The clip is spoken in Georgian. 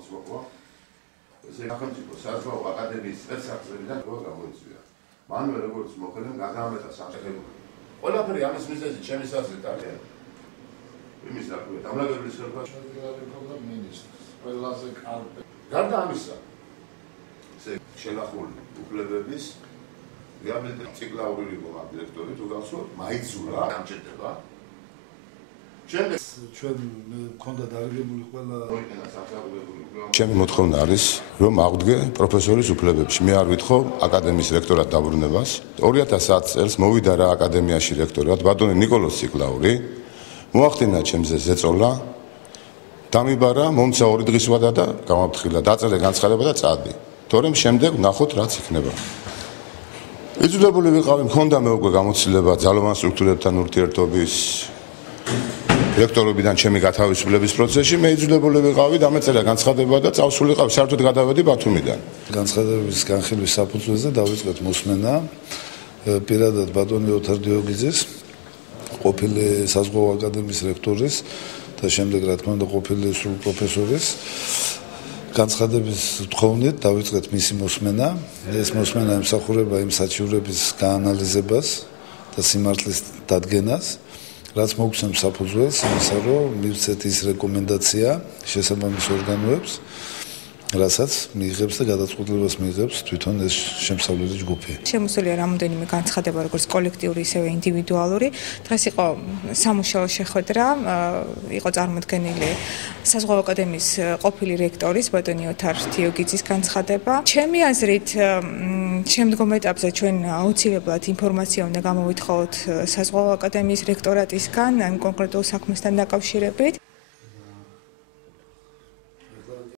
გამოსვლა. ესე სახელმწიფო საზღვაო აკადემიის სპეციალისტებიდან გამოიწვია. მანვე როგორც მოხდენ გადაამეტა სამშობლოში. ყველაფერი ამის მიზეზი ჩემი აზრით არის. იმის დაკვირვება დამლაგებლის ხელფასში მქონდა მინისტრს. ყველაზე კარგი. გარდა ამისა, ესე შენახული უფლებების რეაბილიტაციის ციკლაური მომა დირექტორი თუ გახსოვთ, მაიძულა გამჭირდება. ჩვენ მქონდა დარგებული ყველა ჩემი მოთხოვნა არის რომ აღვდგე პროფესორის უფლებებში მე არ ვითხოვ აკადემიის რექტორად დაბრუნებას 2010 წელს მოვიდა რა აკადემიაში რექტორად ბატონი ნიკოლოზ ციკლაური მოახდინა ჩემზე ზეწოლა დამიბარა მომცა 2 დღის ვადა და გამაფრთხილა დაწერე განცხადება და წადი თორემ შემდეგ ნახოთ რაც იქნება იძულებული ვიყავი მქონდა მე უკვე გამოცდილება ძალოვან სტრუქტურებთან ურთიერთობის რექტორობიდან ჩემი გათავისუფლების პროცესში მე იძულებული ვიყავი დამეწერა განცხადება და წავსულიყავი საერთოდ გადავედი ბათუმიდან. განცხადების განხილვის საფუძველზე დავიწყეთ მოსმენა პირადად ბატონი ოთარ დიოგიძის ყოფილი საზღვაო აკადემიის რექტორის და შემდეგ რა თქმა უნდა ყოფილი სრულ პროფესორის განცხადების თხოვნით დავიწყეთ მისი მოსმენა. ეს მოსმენა ემსახურება იმ საჩივრების გაანალიზებას და სიმართლის დადგენას რაც მოგცემს საფუძველს იმისა, რომ მივცეთ ის რეკომენდაცია შესაბამის ორგანოებს, რასაც მიიღებს და გადაწყვეტილებას მიიღებს თვითონ ეს შემსავლელი ჯგუფი. შემოსულია რამოდენიმე განცხადება, როგორც კოლექტიური, ისევე ინდივიდუალური. დღეს იყო სამუშაო შეხვედრა, იყო წარმოდგენილი საზღვაო აკადემიის ყოფილი რექტორის ბატონი ოთარ დიოგიძის განცხადება. ჩემი აზრით, შემდგომ ეტაპზე ჩვენ აუცილებლად ინფორმაცია უნდა გამოვითხოვოთ საზღვაო აკადემიის რექტორატისგან, ან კონკრეტულ საქმესთან დაკავშირებით.